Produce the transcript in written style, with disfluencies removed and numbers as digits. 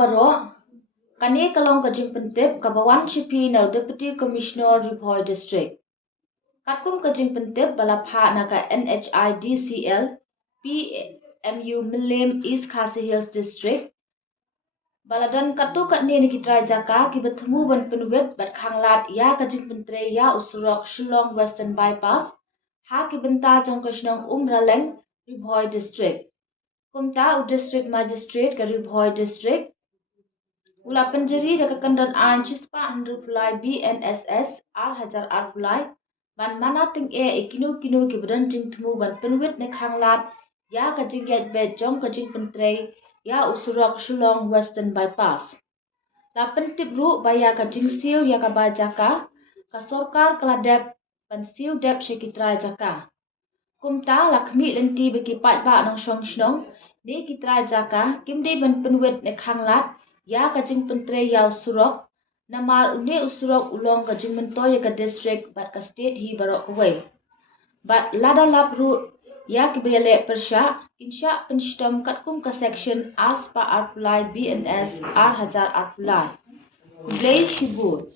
Naba Kani kalong ka jingpyntei kabawan shipi na Deputy Commissioner Bhoi District. Katkum ka jingpyntei balapha na ka NHIDCL PMU Milim East Khasi Hills District. Baladan katu kat ni kitrai jaka ki thmu ban penwet bat khanglad ya ka jingpyntrei ya Surok SW By Pass ha ki benta jong kashnong Raleng Bhoi District. Kumta District Magistrate ka Bhoi District. Ula penjeri da kekendan an cispa Andrufulai BNSS Hajar Arfulai ban mana ting ikinu ki badan jing thmu ban penwit ne khanglad ya ka jing yat bet jong ka jingpyntrei ya Surok SW Bypass. La pentip ru baya ka jing siu ya ka ba jaka ka sorkar keladep ban siu dep syekitra jaka. Kumta lakmi lenti beki pat ba nong shong shnong ni kitra jaka kimdi ban penwit ne khanglad ya ka jingpyntrei ya Surok namar une Surok ulong ka jingmentoy ka district bat ka state hi barok kuwai. Bat lada lapru ya ki bele persya insya penstam katkum ka section aspa arfulai BNS Hajar Arfulai. Kublai shibur.